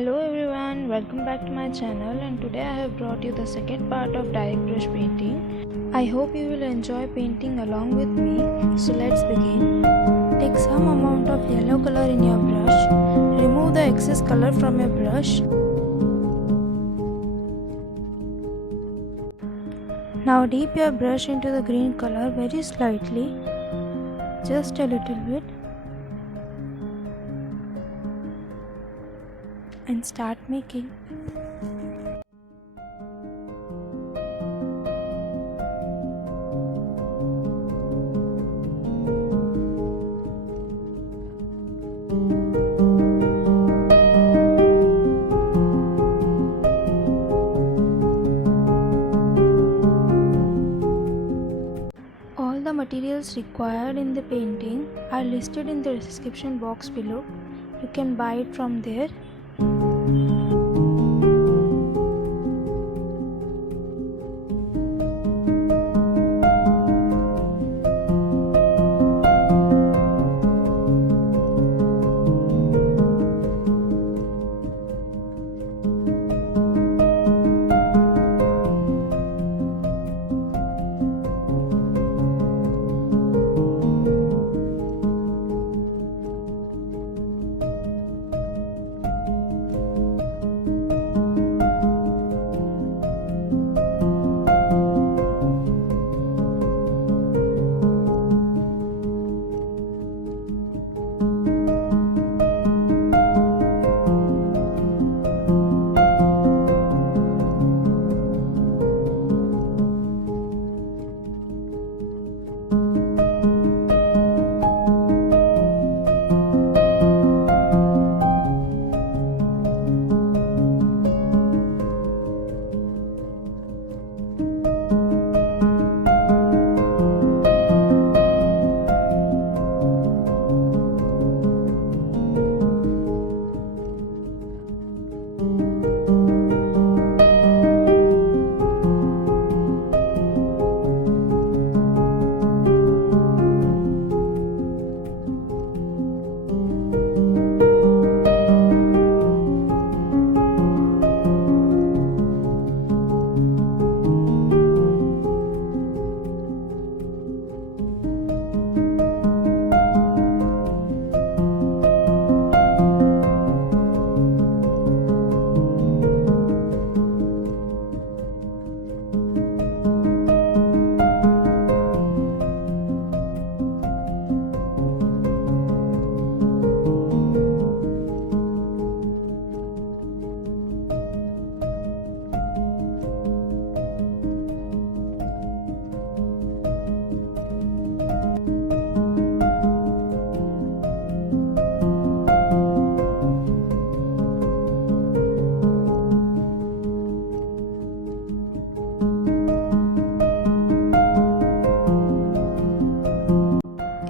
Hello everyone, welcome back to my channel, and today I have brought you the second part of direct brush painting. I hope you will enjoy painting along with me. So let's begin. Take some amount of yellow color in your brush. Remove the excess color from your brush. Now dip your brush into the green color very slightly, just a little bit, and start making. All the materials required in the painting are listed in the description box below. You can buy it from there.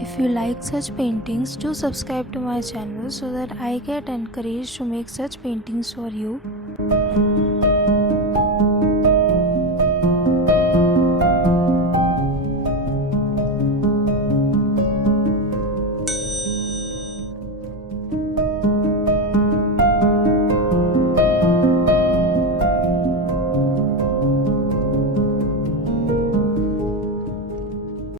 If you like such paintings, do subscribe to my channel so that I get encouraged to make such paintings for you.